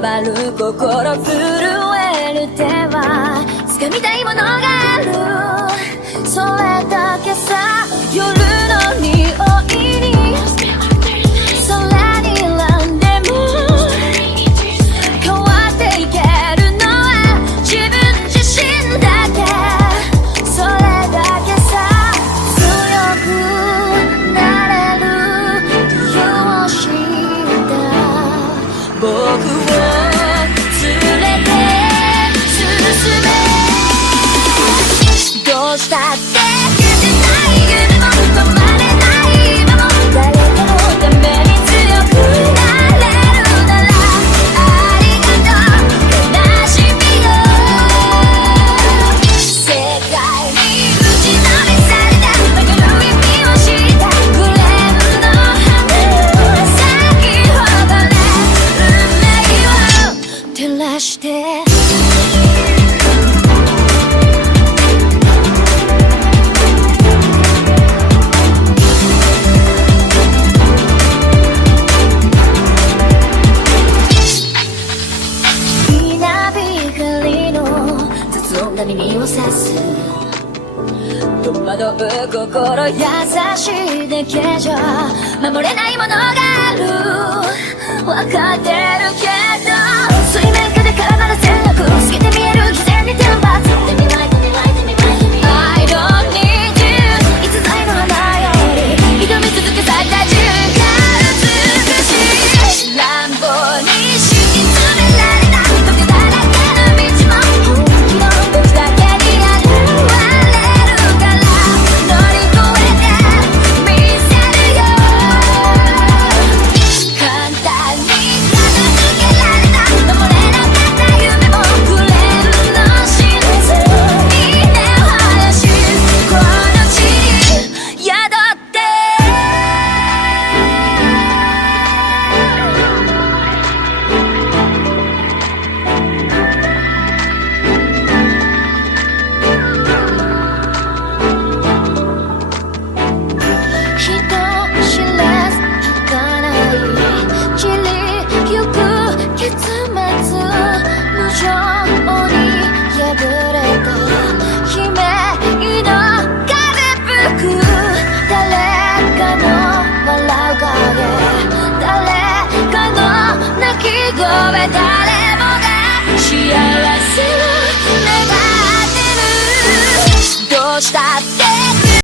回る心震える手は掴みたいものがある、それだけさ。夜の匂いに空に選んでも変わっていけるのは自分自身だけ、それだけさ。強くなれる理由を知った僕を連れて進め、どうしたって消せない夢も止まれない今も、誰かのために強くなれるならありがとう悲しみよ。世界に打ちのめされた曲の意味を知ったグレープの花を咲き誇れ運命を照らして。耳を刺す戸惑う心優しいだけじゃ守れないものがある、分かってるけど